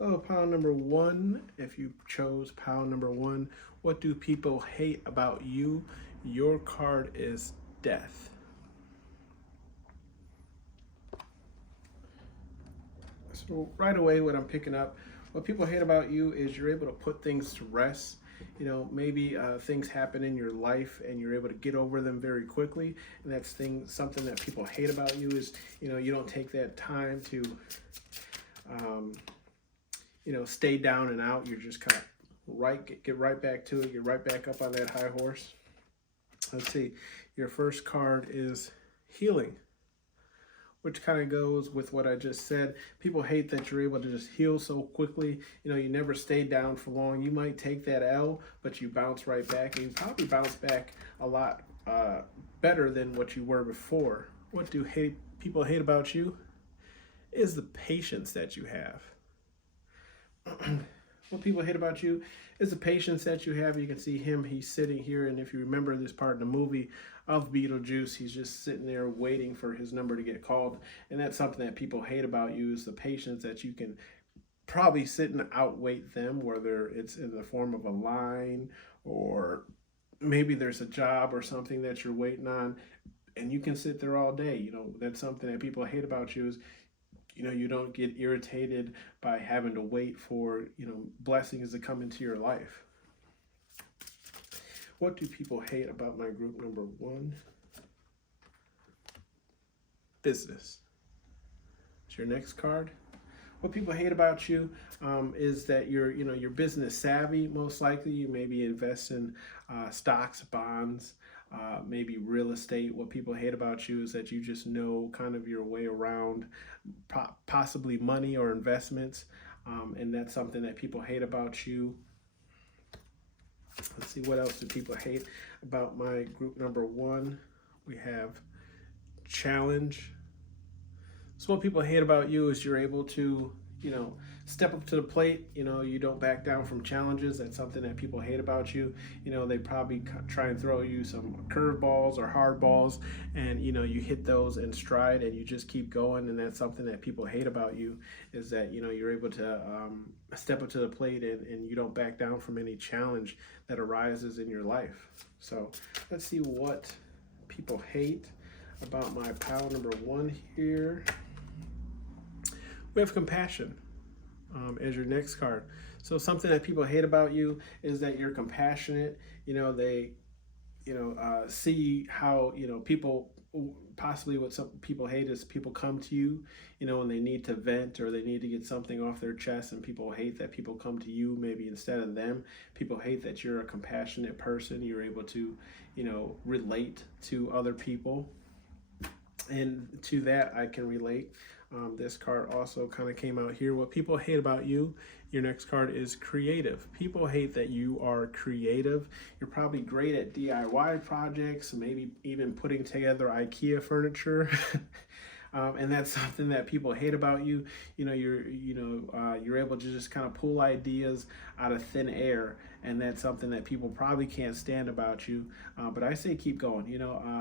Oh, pile number one. If you chose pile number one, what do people hate about you? Your card is death. So right away, what I'm picking up, what people hate about you is you're able to put things to rest. Maybe things happen in your life and you're able to get over them very quickly. And that's something that people hate about you is, you don't take that time to, um, stay down and out. You're just kind of get right back to it. You're right back up on that high horse. Let's see. Your first card is healing, which kind of goes with what I just said. People hate that you're able to just heal so quickly. You never stay down for long. You might take that L, but you bounce right back, and you probably bounce back a lot better than what you were before. What do people hate about you is the patience that you have. What people hate about you is the patience that you have. You can see him, he's sitting here, and if you remember this part in the movie of Beetlejuice, he's just sitting there waiting for his number to get called. And that's something that people hate about you, is the patience that you can probably sit and outwait them, whether it's in the form of a line or maybe there's a job or something that you're waiting on, and you can sit there all day. That's something that people hate about you is you don't get irritated by having to wait for, blessings to come into your life. What do people hate about my group number one? Business. It's your next card. What people hate about you is that you're business savvy. Most likely, you maybe invest in stocks, bonds, maybe real estate. What people hate about you is that you just know kind of your way around possibly money or investments, and that's something that people hate about you. Let's see, what else do people hate about my group number one? We have challenge. So what people hate about you is you're able to, step up to the plate. You don't back down from challenges. That's something that people hate about you. They probably try and throw you some curveballs or hard balls, and you hit those in stride and you just keep going. And that's something that people hate about you, is that you're able to step up to the plate and you don't back down from any challenge that arises in your life. So let's see what people hate about my pile number one here. We have compassion as your next card. So something that people hate about you is that you're compassionate. They see how people, possibly what some people hate is people come to you when they need to vent or they need to get something off their chest, and people hate that people come to you maybe instead of them. People hate that you're a compassionate person. You're able to relate to other people, and to that I can relate. This card also kind of came out here. What people hate about you, your next card is creative. People hate that you are creative. You're probably great at DIY projects, maybe even putting together IKEA furniture. And that's something that people hate about you. You're able to just kind of pull ideas out of thin air, and that's something that people probably can't stand about you. But I say keep going.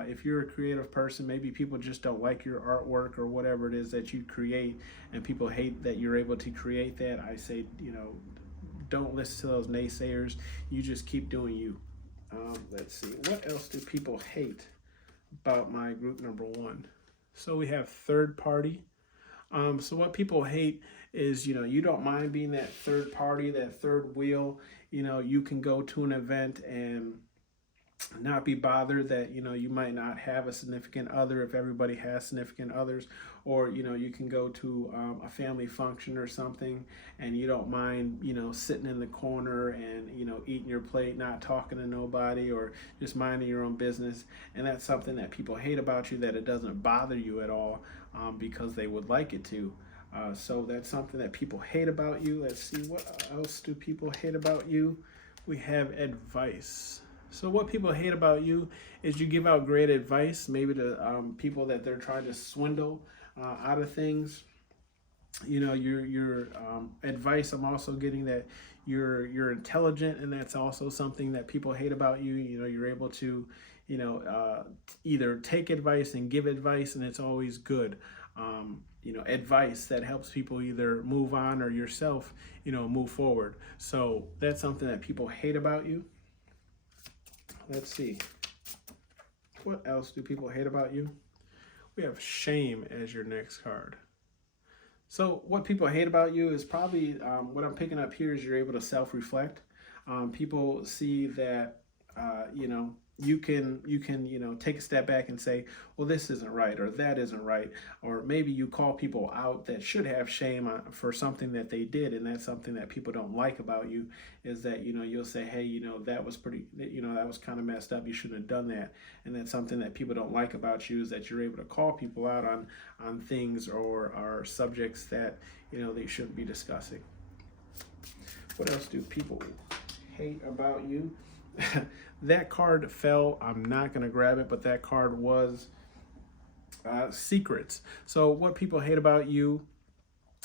If you're a creative person, maybe people just don't like your artwork or whatever it is that you create, and people hate that you're able to create that. I say, don't listen to those naysayers. You just keep doing you. Let's see, what else do people hate about my group number one? So we have third party. So what people hate is, you don't mind being that third party, that third wheel. You can go to an event and not be bothered that, you might not have a significant other if everybody has significant others, or, you can go to a family function or something and you don't mind, sitting in the corner and, eating your plate, not talking to nobody, or just minding your own business. And that's something that people hate about you, that it doesn't bother you at all, because they would like it to. So that's something that people hate about you. Let's see, what else do people hate about you? we have advice. So what people hate about you is you give out great advice, maybe to people that they're trying to swindle out of things. You know, your advice. I'm also getting that you're intelligent, and that's also something that people hate about you. You know, you're able to, you know, either take advice and give advice, and it's always good. You know, advice that helps people either move on or yourself, you know, move forward. So that's something that people hate about you. Let's see. What else do people hate about you? We have shame as your next card. So what people hate about you is probably what I'm picking up here is you're able to self-reflect. People see that you know, you can you know, take a step back and say, well, this isn't right, or that isn't right, or maybe you call people out that should have shame for something that they did, and that's something that people don't like about you, is that, you know, you'll say, hey, you know, that was pretty, you know, that was kind of messed up, you shouldn't have done that. And that's something that people don't like about you, is that you're able to call people out on things or subjects that, you know, they shouldn't be discussing. What else do people hate about you? That card fell. I'm not going to grab it, but that card was secrets. So what people hate about you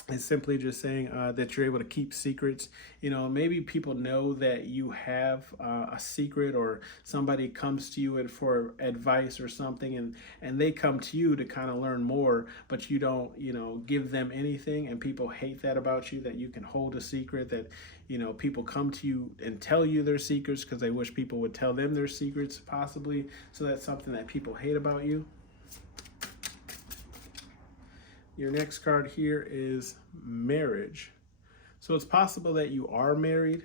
is simply just saying that you're able to keep secrets. You know, maybe people know that you have a secret, or somebody comes to you and for advice or something, and they come to you to kind of learn more, but you don't, you know, give them anything. And people hate that about you, that you can hold a secret, that, you know, people come to you and tell you their secrets because they wish people would tell them their secrets, possibly. So that's something that people hate about you. Your next card here is marriage. So it's possible that you are married,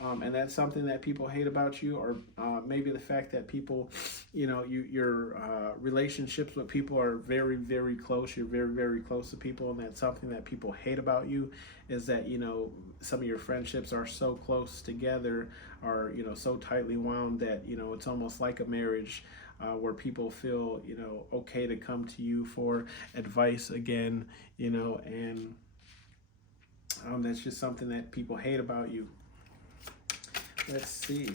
and that's something that people hate about you, or maybe the fact that people, you know, your relationships with people are very, very close. You're very, very close to people, and that's something that people hate about you, is that, you know, some of your friendships are so close together, or, you know, so tightly wound that, you know, it's almost like a marriage. Where people feel, you know, okay to come to you for advice again, you know, and that's just something that people hate about you. Let's see.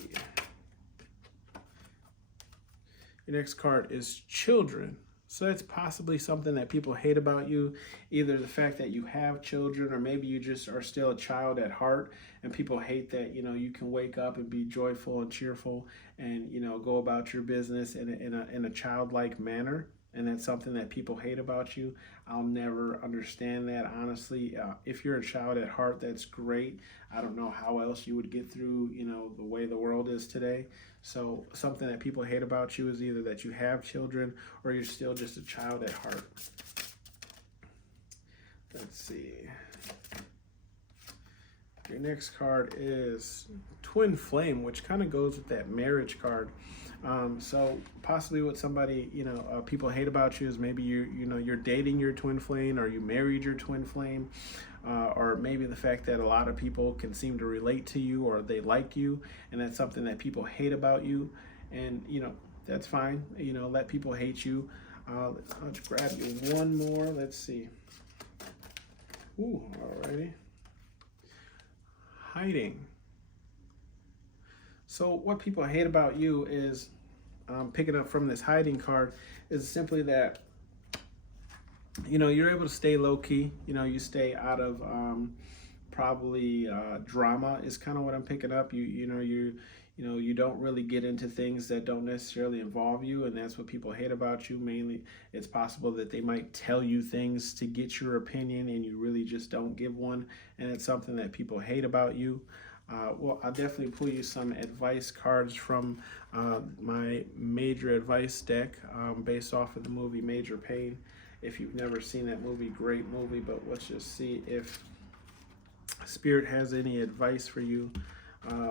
Your next card is children. So that's possibly something that people hate about you, either the fact that you have children, or maybe you just are still a child at heart, and people hate that, you know, you can wake up and be joyful and cheerful and, you know, go about your business in a childlike manner. And that's something that people hate about you. I'll never understand that, honestly. If you're a child at heart, that's great. I don't know how else you would get through, you know, the way the world is today. So something that people hate about you is either that you have children, or you're still just a child at heart. Let's see. Your next card is Twin Flame, which kind of goes with that marriage card. So possibly what somebody, you know, people hate about you is maybe you know, you're dating your twin flame, or you married your twin flame, or maybe the fact that a lot of people can seem to relate to you, or they like you, and that's something that people hate about you. And, you know, that's fine. You know, let people hate you. I'll just grab you one more. Let's see. Ooh, alrighty. Hiding. So what people hate about you is, picking up from this hiding card, is simply that, you know, you're able to stay low key. You know, you stay out of probably drama is kind of what I'm picking up. You know, you don't really get into things that don't necessarily involve you, and that's what people hate about you. Mainly, it's possible that they might tell you things to get your opinion, and you really just don't give one, and it's something that people hate about you. Well, I'll definitely pull you some advice cards from my major advice deck, based off of the movie Major Pain. If you've never seen that movie, great movie, but let's just see if Spirit has any advice for you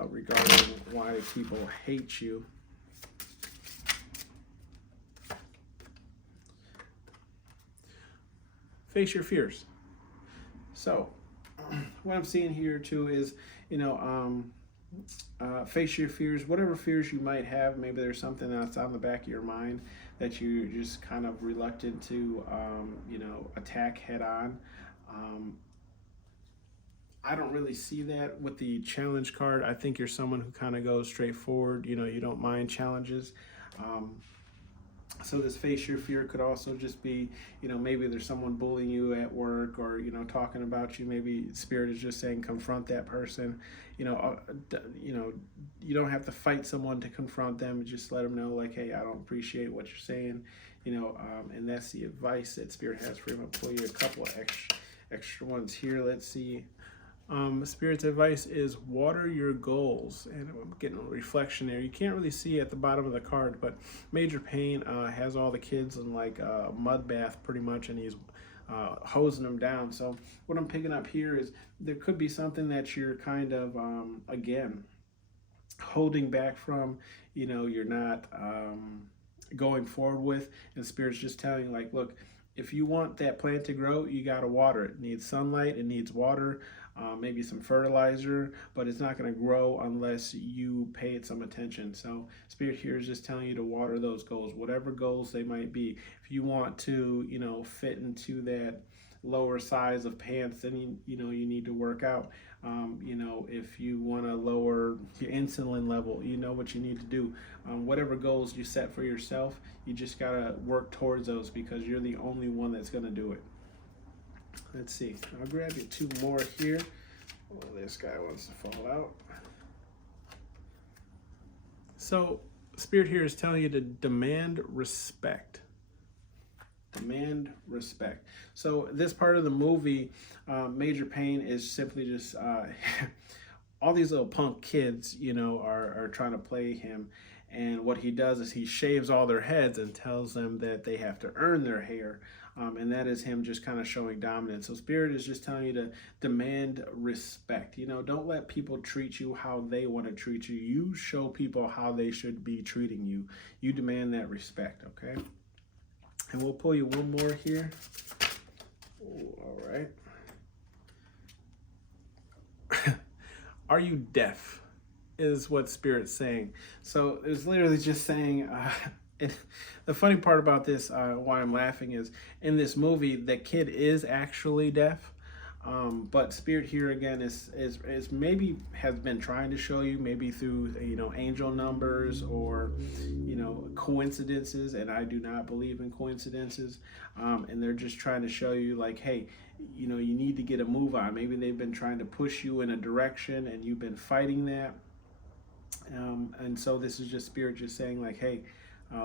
regarding why people hate you. Face your fears. So what I'm seeing here too is, you know, face your fears, whatever fears you might have. Maybe there's something that's on the back of your mind that you're just kind of reluctant to, you know, attack head on. I don't really see that with the challenge card. I think you're someone who kind of goes straight forward. You know, you don't mind challenges. Um, so this face your fear could also just be, you know, maybe there's someone bullying you at work, or, you know, talking about you. Maybe spirit is just saying confront that person. You know, you know, you don't have to fight someone to confront them. Just let them know, like, hey, I don't appreciate what you're saying. You know, and that's the advice that spirit has for you. I'm gonna pull you a couple of extra ones here. Let's see. Spirit's advice is water your goals, and I'm getting a reflection there. You can't really see at the bottom of the card, but Major Pain has all the kids in like a mud bath pretty much, and he's hosing them down. So what I'm picking up here is there could be something that you're kind of again holding back from. You know, you're not going forward with, and Spirit's just telling you, like, look, if you want that plant to grow, you got to water it. It needs sunlight, it needs water, maybe some fertilizer, but it's not going to grow unless you pay it some attention. So Spirit here is just telling you to water those goals, whatever goals they might be. If you want to, you know, fit into that lower size of pants, then you know, you need to work out. You know, if you want to lower your insulin level, you know what you need to do. Whatever goals you set for yourself, you just got to work towards those, because you're the only one that's going to do it. Let's see. I'll grab you two more here. Oh, this guy wants to fall out. So Spirit here is telling you to demand respect. Demand respect. So this part of the movie, Major Pain is simply just all these little punk kids, you know, are trying to play him. And what he does is he shaves all their heads and tells them that they have to earn their hair. And that is him just kind of showing dominance. So Spirit is just telling you to demand respect. You know, don't let people treat you how they want to treat you. You show people how they should be treating you. You demand that respect, okay? And we'll pull you one more here. Ooh, all right. Are you deaf? Is what Spirit's saying. So it's literally just saying, the funny part about this, why I'm laughing, is in this movie, the kid is actually deaf. But Spirit here again is maybe has been trying to show you, maybe through, you know, angel numbers or, you know, coincidences, and I do not believe in coincidences. And they're just trying to show you, like, hey, you know, you need to get a move on. Maybe they've been trying to push you in a direction and you've been fighting that. And so this is just Spirit just saying, like, hey,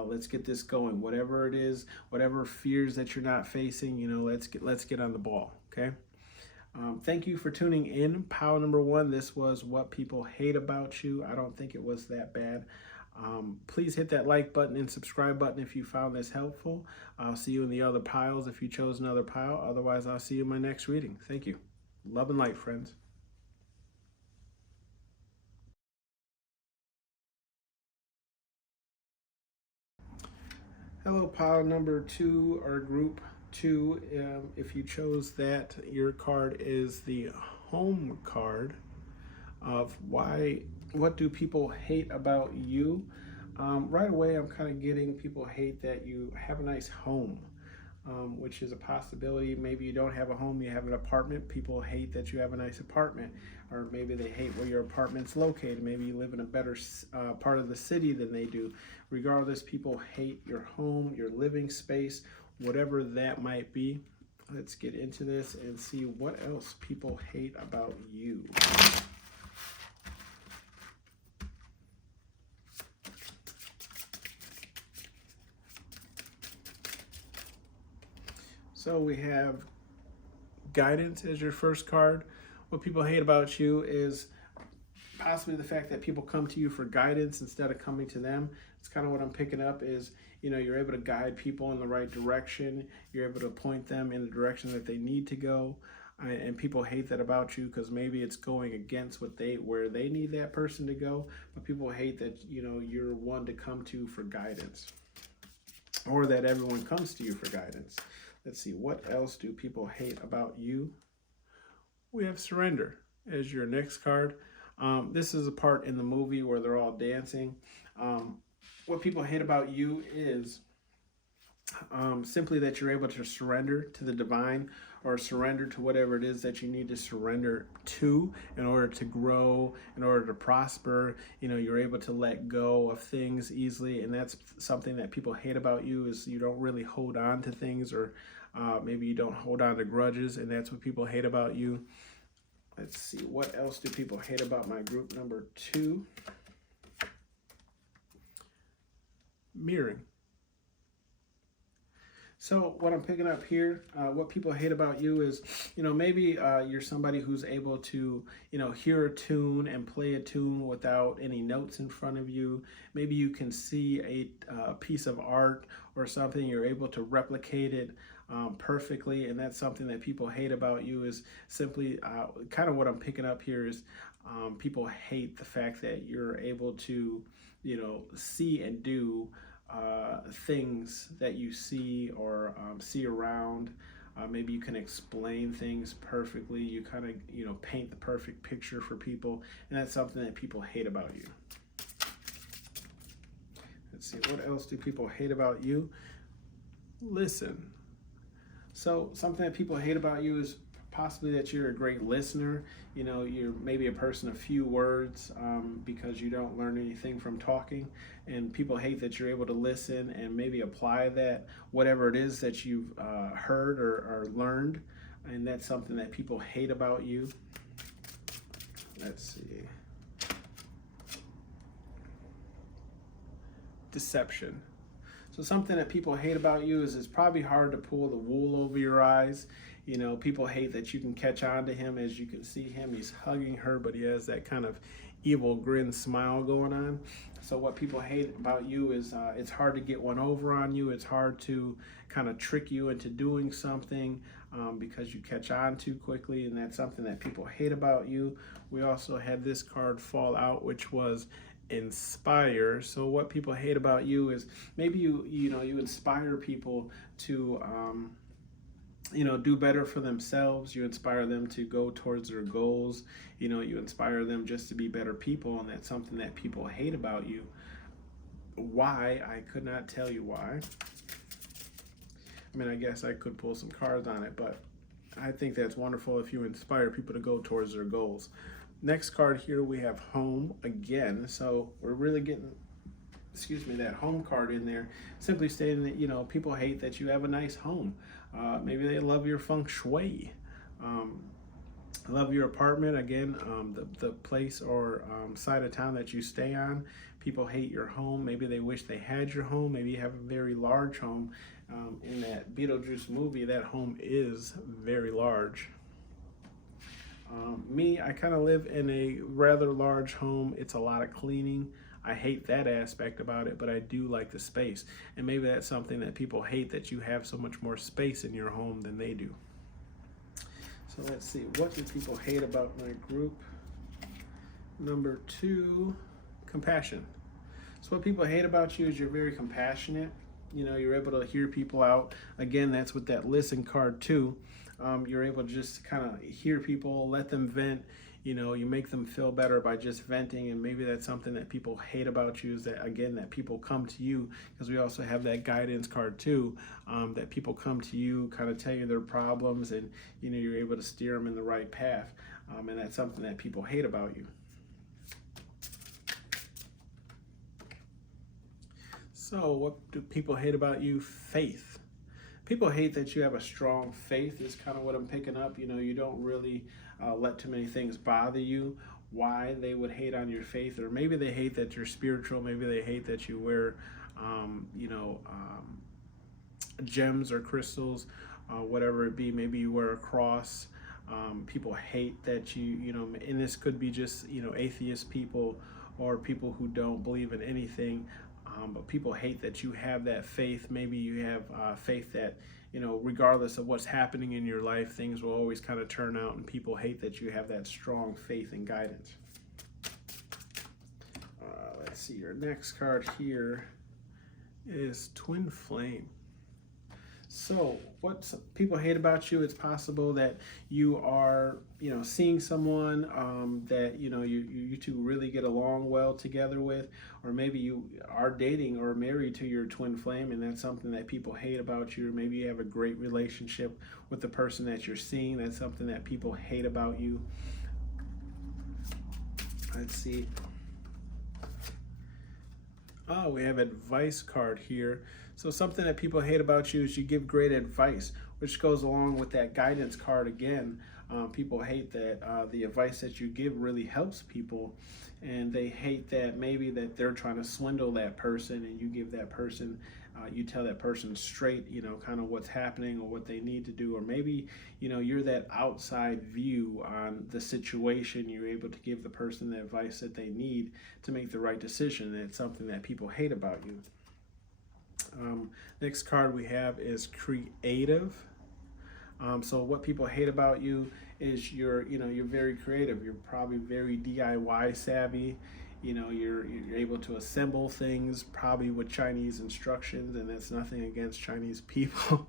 let's get this going. Whatever it is, whatever fears that you're not facing, you know, let's get on the ball. Okay. Thank you for tuning in. Pile number 1. This was What People Hate About You. I don't think it was that bad. Please hit that like button and subscribe button if you found this helpful. I'll see you in the other piles if you chose another pile. Otherwise, I'll see you in my next reading. Thank you. Love and light, friends. Hello, pile number 2 or group 2. If you chose that, your card is the home card of what do people hate about you. Right away, I'm kind of getting people hate that you have a nice home, which is a possibility. Maybe you don't have a home, you have an apartment. People hate that you have a nice apartment, or maybe they hate where your apartment's located. Maybe you live in a better part of the city than they do. Regardless, people hate your home, your living space, whatever that might be. Let's get into this and see what else people hate about you. So we have guidance as your first card. What people hate about you is possibly the fact that people come to you for guidance instead of coming to them. It's kind of what I'm picking up is, you know, you're able to guide people in the right direction. You're able to point them in the direction that they need to go. And people hate that about you because maybe it's going against where they need that person to go. But people hate that, you know, you're one to come to for guidance, or that everyone comes to you for guidance. Let's see, what else do people hate about you? We have surrender as your next card. This is a part in the movie where they're all dancing. What people hate about you is simply that you're able to surrender to the divine, or surrender to whatever it is that you need to surrender to in order to grow, in order to prosper. You're able to let go of things easily, and that's something that people hate about you, is you don't really hold on to things, or maybe you don't hold on to grudges, and that's what people hate about you. Let's see, what else do people hate about my group number 2? Mirroring. So what I'm picking up here, what people hate about you is, maybe you're somebody who's able to, hear a tune and play a tune without any notes in front of you. Maybe you can see a piece of art or something, you're able to replicate it perfectly, and that's something that people hate about you. Is simply kind of what I'm picking up here is people hate the fact that you're able to, see and do things that you see or see around. Maybe you can explain things perfectly. You kind of, paint the perfect picture for people, and that's something that people hate about you. Let's see, what else do people hate about you? Listen. So something that people hate about you is possibly that you're a great listener. You're maybe a person of few words because you don't learn anything from talking, and people hate that you're able to listen and maybe apply that, whatever it is that you've heard or learned, and that's something that people hate about you. Let's see. Deception. So something that people hate about you is it's probably hard to pull the wool over your eyes. People hate that you can catch on to him. As you can see him, he's hugging her, but he has that kind of evil grin smile going on. So what people hate about you is it's hard to get one over on you. It's hard to kind of trick you into doing something because you catch on too quickly, and that's something that people hate about you. We also had this card fall out, which was inspire. So what people hate about you is maybe you inspire people to do better for themselves. You inspire them to go towards their goals. You inspire them just to be better people, and that's something that people hate about you. Why? I could not tell you why. I guess I could pull some cards on it, but I think that's wonderful if you inspire people to go towards their goals. Next card here, we have home again. So we're really getting, that home card in there, simply stating that, people hate that you have a nice home. Maybe they love your feng shui. Love your apartment, again, the place or side of town that you stay on. People hate your home. Maybe they wish they had your home. Maybe you have a very large home. In that Beetlejuice movie, that home is very large. Me, I kind of live in a rather large home. It's a lot of cleaning. I hate that aspect about it, but I do like the space. And maybe that's something that people hate, that you have so much more space in your home than they do. So let's see, what do people hate about my group? Number 2, compassion. So what people hate about you is you're very compassionate. You're able to hear people out. Again, that's with that listen card too. You're able to just kind of hear people, let them vent. You make them feel better by just venting, and maybe that's something that people hate about you, is that, again, that people come to you, because we also have that guidance card too, that people come to you, kind of tell you their problems, and you're able to steer them in the right path, and that's something that people hate about you. So what do people hate about you? Faith. People hate that you have a strong faith, is kind of what I'm picking up. You don't really let too many things bother you. Why they would hate on your faith, or maybe they hate that you're spiritual. Maybe they hate that you wear, gems or crystals, whatever it be. Maybe you wear a cross. People hate that and this could be just, atheist people or people who don't believe in anything. But people hate that you have that faith. Maybe you have faith that, regardless of what's happening in your life, things will always kind of turn out, and people hate that you have that strong faith and guidance. Let's see, your next card here is Twin Flame. So, what people hate about you, it's possible that you are, seeing someone that, you two really get along well together with, or maybe you are dating or married to your twin flame, and that's something that people hate about you. Or maybe you have a great relationship with the person that you're seeing, that's something that people hate about you. Let's see. Oh, we have advice card here. So something that people hate about you is you give great advice, which goes along with that guidance card again. People hate that the advice that you give really helps people, and they hate that maybe that they're trying to swindle that person, and you give that person, you tell that person straight, kind of what's happening or what they need to do, or maybe, you're that outside view on the situation. You're able to give the person the advice that they need to make the right decision. And it's something that people hate about you. Next card we have is creative. So what people hate about you is you're very creative. You're probably very DIY savvy. You're able to assemble things probably with Chinese instructions, and that's nothing against Chinese people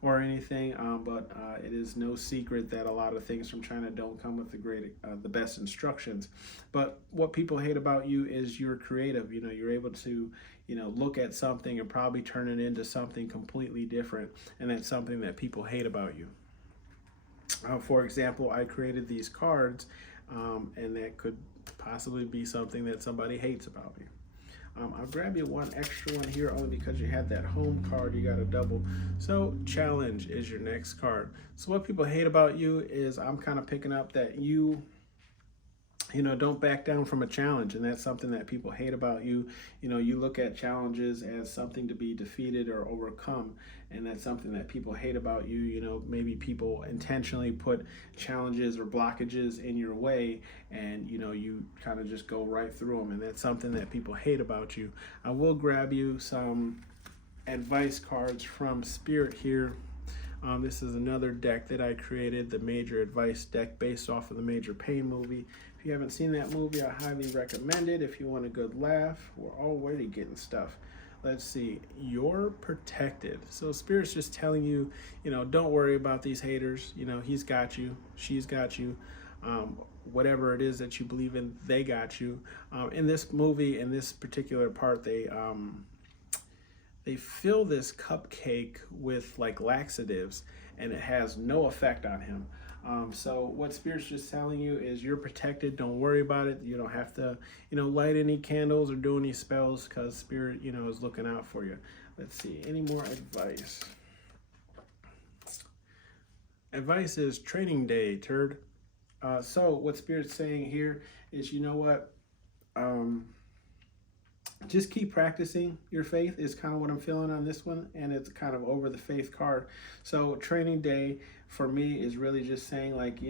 or anything. But it is no secret that a lot of things from China don't come with the best instructions. But what people hate about you is you're creative. You're able to look at something and probably turn it into something completely different, and that's something that people hate about you. For example, I created these cards, and that could possibly be something that somebody hates about me. I'll grab you one extra one here only because you had that home card, you got a double. So challenge is your next card. So what people hate about you is I'm kind of picking up that you don't back down from a challenge, and that's something that people hate about you. You look at challenges as something to be defeated or overcome, and that's something that people hate about you. Maybe people intentionally put challenges or blockages in your way, and you kind of just go right through them, and that's something that people hate about you. I will grab you some advice cards from Spirit here. This is another deck that I created, the Major Advice deck, based off of the Major Pain movie. If you haven't seen that movie, I highly recommend it. If you want a good laugh, we're already getting stuff. Let's see, you're protected. So Spirit's just telling you, don't worry about these haters. He's got you, she's got you. Whatever it is that you believe in, they got you. In this movie, in this particular part, they fill this cupcake with like laxatives, and it has no effect on him. So what Spirit's just telling you is you're protected. Don't worry about it. You don't have to, light any candles or do any spells, because Spirit, is looking out for you. Let's see, any more advice? Advice is training day, turd. So what Spirit's saying here is, what? Just keep practicing your faith is kind of what I'm feeling on this one, and it's kind of over the faith card. So training day for me is really just saying, like,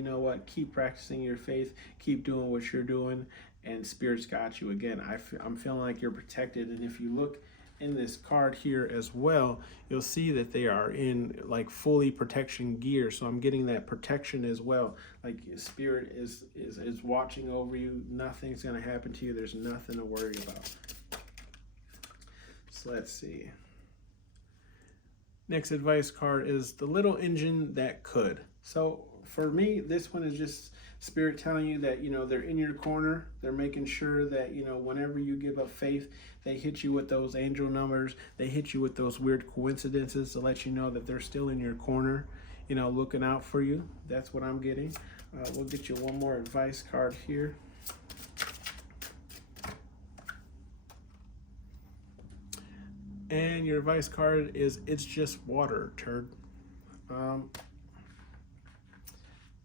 keep practicing your faith, keep doing what you're doing, and Spirit's got you. Again, I'm feeling like you're protected, and if you look in this card here as well, you'll see that they are in like fully protection gear. So I'm getting that protection as well. Like Spirit is watching over you. Nothing's going to happen to you. There's nothing to worry about. So let's see. Next advice card is the little engine that could. So for me, this one is just Spirit telling you that, they're in your corner. They're making sure that, whenever you give up faith, they hit you with those angel numbers. They hit you with those weird coincidences to let you know that they're still in your corner, looking out for you. That's what I'm getting. We'll get you one more advice card here. And your advice card is it's just water, turd.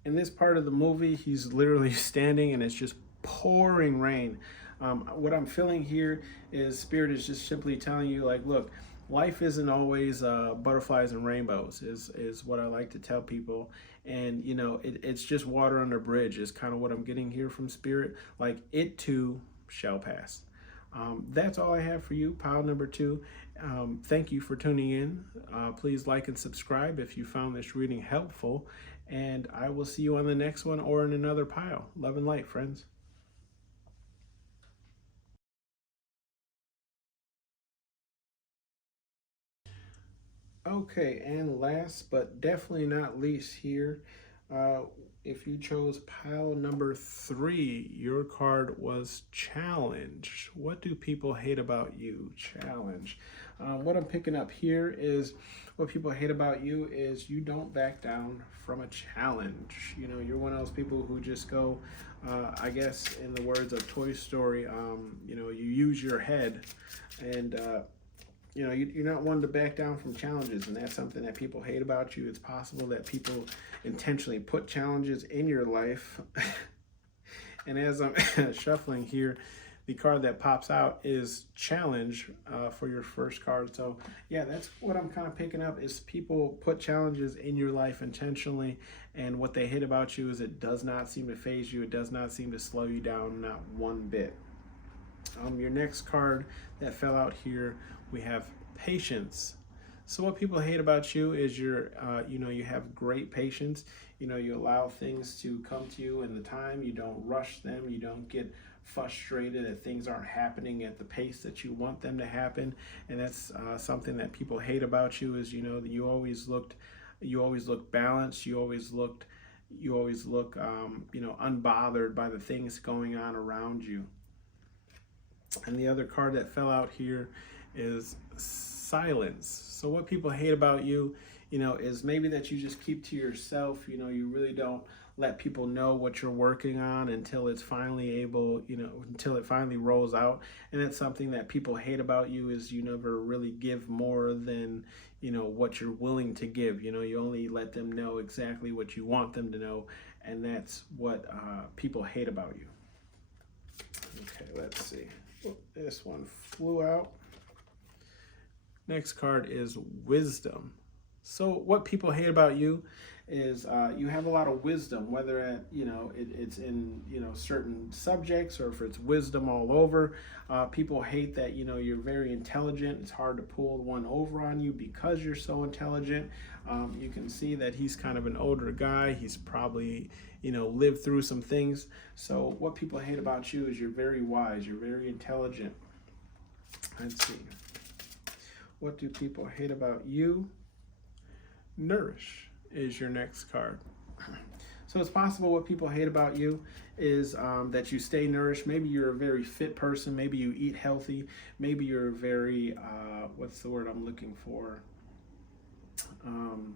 In this part of the movie, he's literally standing and it's just pouring rain. What I'm feeling here is Spirit is just simply telling you, like, look, life isn't always butterflies and rainbows, is what I like to tell people. And, it's just water under a bridge is kind of what I'm getting here from Spirit. Like, it too shall pass. That's all I have for you, pile number 2. Thank you for tuning in. Please like and subscribe if you found this reading helpful. And I will see you on the next one or in another pile. Love and light, friends. Okay, and last but definitely not least here, uh, if you chose pile number 3, your card was challenge. What do people hate about you? Challenge. What I'm picking up here is what people hate about you is you don't back down from a challenge. You know, you're one of those people who just go, I guess, in the words of Toy Story, you know, you use your head and you know, you're not one to back down from challenges, and that's something that people hate about you. It's possible that people intentionally put challenges in your life. And as I'm shuffling here, the card that pops out is challenge for your first card. So yeah, that's what I'm kind of picking up is people put challenges in your life intentionally, and what they hate about you is it does not seem to phase you. It does not seem to slow you down, not one bit. Your next card that fell out here, we have patience. So what people hate about you is you know, you have great patience. You know, you allow things to come to you in the time. You don't rush them. You don't get frustrated that things aren't happening at the pace that you want them to happen. And that's something that people hate about you is, you know, you always look balanced. You always look, you know, unbothered by the things going on around you. And the other card that fell out here is silence. So what people hate about you, you know, is maybe that you just keep to yourself. You know, you really don't let people know what you're working on until it's finally able, you know, until it finally rolls out. And that's something that people hate about you is you never really give more than, you know, what you're willing to give. You know, you only let them know exactly what you want them to know. And that's what people hate about you. Okay, let's see. This one flew out. Next card is wisdom. So what people hate about you is you have a lot of wisdom, whether you know it's in, you know, certain subjects or if it's wisdom all over. People hate that, you know, you're very intelligent. It's hard to pull one over on you because you're so intelligent. You can see that he's kind of an older guy. He's probably, you know, lived through some things. So what people hate about you is you're very wise. You're very intelligent. Let's see. What do people hate about you? Nourish is your next card. So it's possible what people hate about you is that you stay nourished. Maybe you're a very fit person. Maybe you eat healthy. Maybe you're a very, what's the word I'm looking for?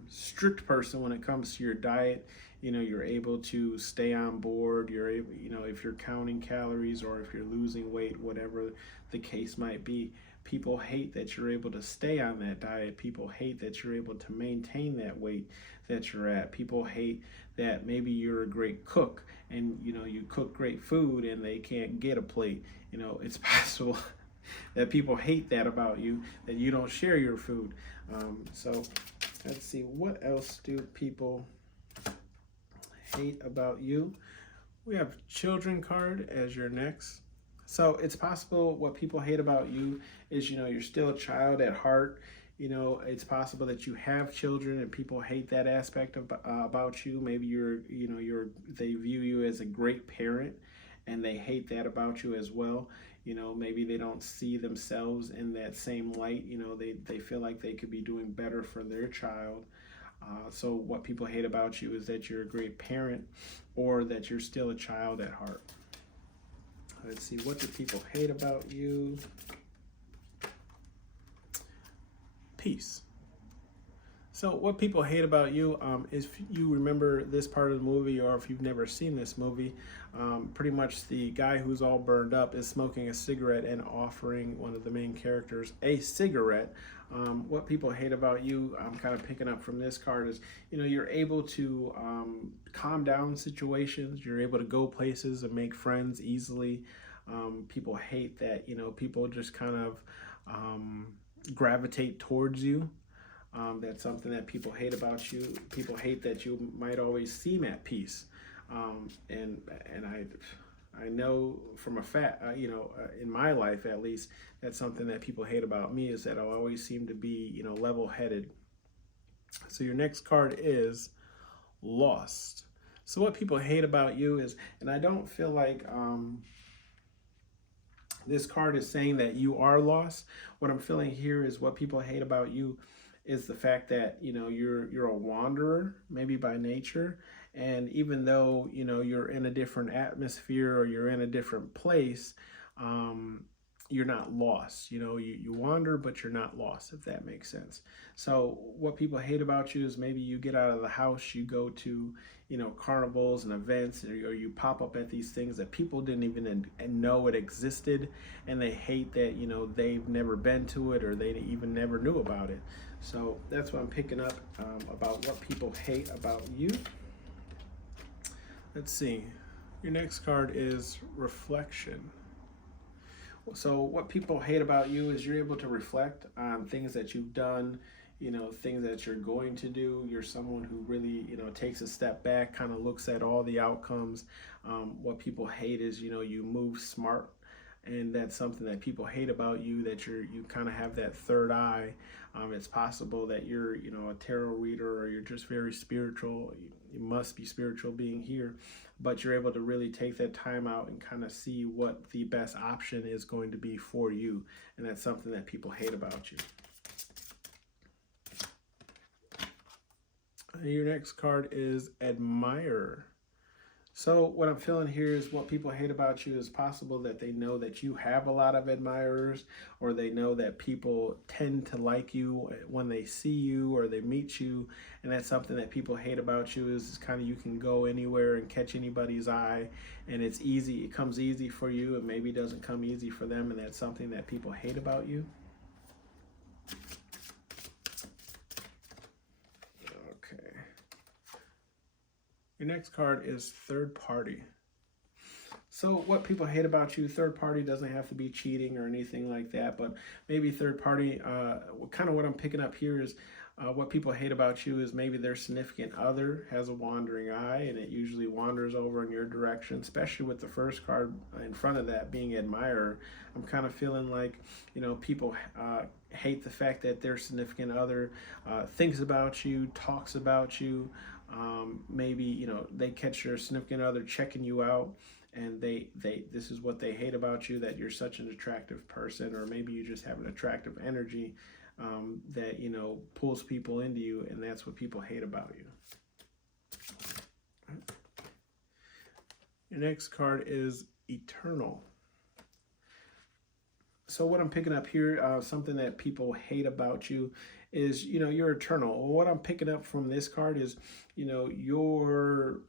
Strict person when it comes to your diet. You know, you're able to stay on board. You're able, you know, if you're counting calories or if you're losing weight, whatever the case might be. People hate that you're able to stay on that diet. People hate that you're able to maintain that weight that you're at. People hate that maybe you're a great cook and, you know, you cook great food and they can't get a plate. You know, it's possible that people hate that about you, that you don't share your food. So let's see, what else do people hate about you? We have children card as your next. So it's possible what people hate about you is, you know, you're still a child at heart. You know, it's possible that you have children and people hate that aspect of, about you. Maybe you know, they view you as a great parent and they hate that about you as well. You know, maybe they don't see themselves in that same light. You know, they feel like they could be doing better for their child. So what people hate about you is that you're a great parent or that you're still a child at heart. Let's see, what do people hate about you? Peace. So what people hate about you is if you remember this part of the movie or if you've never seen this movie, pretty much the guy who's all burned up is smoking a cigarette and offering one of the main characters a cigarette. What people hate about you, I'm kind of picking up from this card is, you know, you're able to calm down situations. You're able to go places and make friends easily. People hate that, you know, people just kind of gravitate towards you. That's something that people hate about you. People hate that you might always seem at peace. And I know from a fact, you know, in my life at least, that's something that people hate about me is that I always seem to be, you know, level-headed. So your next card is lost. So what people hate about you is, and I don't feel like this card is saying that you are lost. What I'm feeling here is what people hate about you is the fact that you're a wanderer, maybe by nature, and even though you're in a different atmosphere or you're in a different place, you're not lost. You wander, but you're not lost, if that makes sense. So what people hate about you is maybe you get out of the house, you go to carnivals and events, or you pop up at these things that people didn't even know it existed, and they hate that they've never been to it or they even never knew about it. So that's what I'm picking up about what people hate about you. Let's see. Your next card is reflection. So what people hate about you is you're able to reflect on things that you've done, things that you're going to do. You're someone who really, takes a step back, kind of looks at all the outcomes. What people hate is, you move smart, and that's something that people hate about you, that you kind of have that third eye. It's possible that you're, a tarot reader, or you're just very spiritual. You must be spiritual being here, but you're able to really take that time out and kind of see what the best option is going to be for you. And that's something that people hate about you. Your next card is admirer. So what I'm feeling here is what people hate about you is possible that they know that you have a lot of admirers, or they know that people tend to like you when they see you or they meet you. And that's something that people hate about you is kind of you can go anywhere and catch anybody's eye, and it's easy. It comes easy for you, and maybe doesn't come easy for them. And that's something that people hate about you. Your next card is third party. So what people hate about you, third party doesn't have to be cheating or anything like that, but maybe third party, kind of what I'm picking up here is what people hate about you is maybe their significant other has a wandering eye, and it usually wanders over in your direction, especially with the first card in front of that being admirer. I'm kind of feeling like, people hate the fact that their significant other thinks about you, talks about you. Maybe they catch your significant other checking you out, and this is what they hate about you, that you're such an attractive person, or maybe you just have an attractive energy that pulls people into you, and that's what people hate about you. Your next card is eternal. So what I'm picking up here, something that people hate about you is, you're eternal. Well, what I'm picking up from this card is, you're,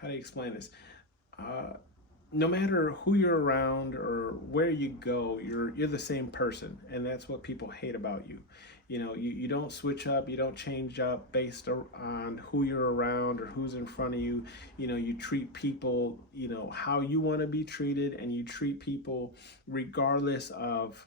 how do you explain this? No matter who you're around or where you go, you're the same person, and that's what people hate about you. You don't switch up, you don't change up based on who you're around or who's in front of you. You treat people, how you want to be treated, and you treat people regardless of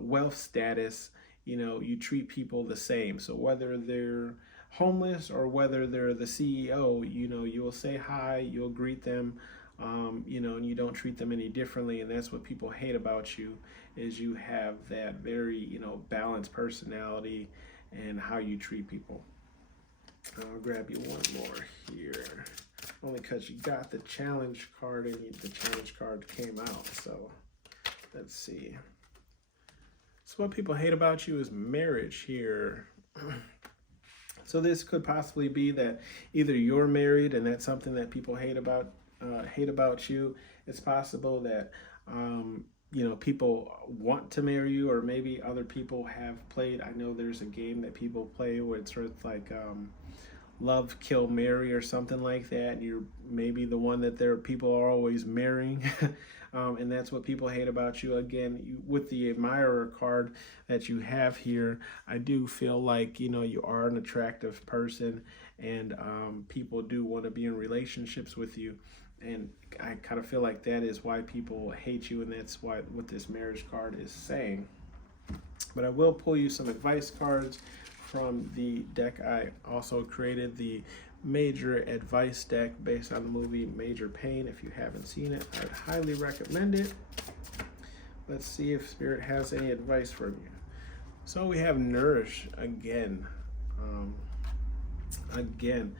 wealth status. You treat people the same. So whether they're homeless or whether they're the CEO, you will say hi, you'll greet them, and you don't treat them any differently. And that's what people hate about you, is you have that very, balanced personality and how you treat people. I'll grab you one more here, only because you got the challenge card, and the challenge card came out. So let's see. So what people hate about you is marriage here. So this could possibly be that either you're married, and that's something that people hate about you. It's possible that people want to marry you, or maybe other people have played. I know there's a game that people play where it's sort of like love, kill, marry, or something like that. And you're maybe the one that people are always marrying. And that's what people hate about you. Again, with the admirer card that you have here, I do feel like, you are an attractive person, and people do want to be in relationships with you. And I kind of feel like that is why people hate you, and that's what this marriage card is saying. But I will pull you some advice cards from the deck I also created, the Major Advice deck based on the movie Major Pain. If you haven't seen it, I'd highly recommend it. Let's see if Spirit has any advice for you. So we have Nourish again. again.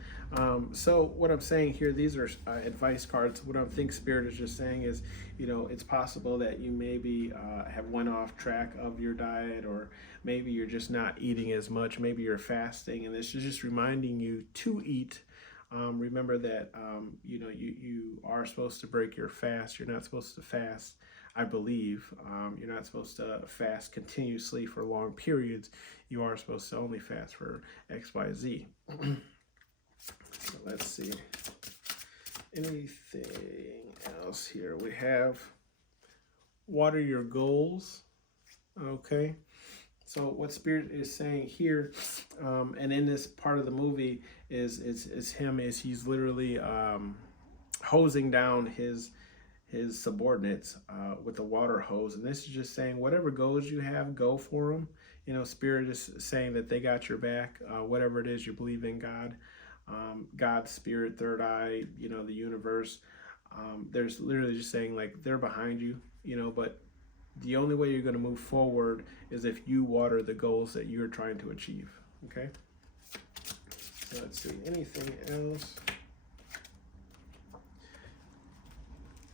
So what I'm saying here, these are advice cards. What I think Spirit is just saying is, it's possible that you maybe have went off track of your diet, or maybe you're just not eating as much. Maybe you're fasting, and this is just reminding you to eat. Remember that you are supposed to break your fast. You're not supposed to fast, I believe. You're not supposed to fast continuously for long periods. You are supposed to only fast for XYZ. So let's see. Anything else here? We have what are your goals? Okay. So what Spirit is saying here, and in this part of the movie is he's literally hosing down his subordinates with a water hose, and this is just saying whatever goals you have, go for them. Spirit is saying that they got your back. Whatever it is you believe in, God, God's spirit, third eye, the universe. There's literally just saying like they're behind you, but the only way you're going to move forward is if you water the goals that you're trying to achieve. Okay. So let's see. Anything else?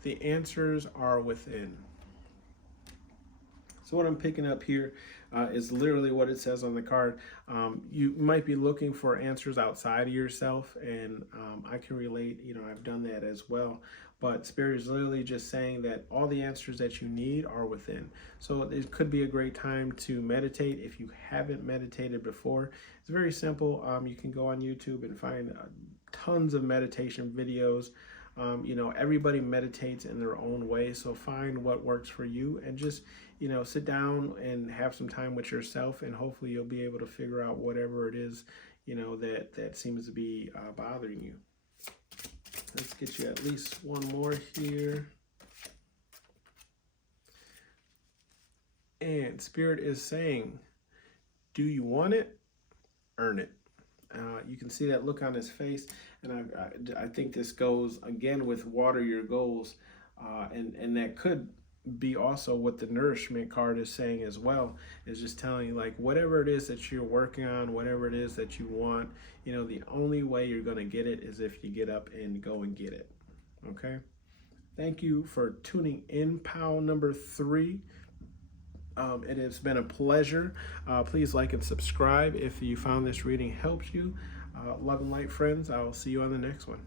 The answers are within. So what I'm picking up here is literally what it says on the card. You might be looking for answers outside of yourself, and I can relate. I've done that as well. But Spirit is literally just saying that all the answers that you need are within. So it could be a great time to meditate if you haven't meditated before. It's very simple. You can go on YouTube and find tons of meditation videos. Everybody meditates in their own way, so find what works for you and just, sit down and have some time with yourself, and hopefully you'll be able to figure out whatever it is, that seems to be bothering you. Let's get you at least one more here. And Spirit is saying, do you want it? Earn it. You can see that look on his face, and I think this goes again with water your goals, and that could be also what the nourishment card is saying as well. Is just telling you like whatever it is that you're working on, whatever it is that you want, the only way you're going to get it is if you get up and go and get it. Okay. Thank you for tuning in, Ppl number 3. It has been a pleasure. Please like and subscribe if you found this reading helps you. Love and light, friends. I will see you on the next one.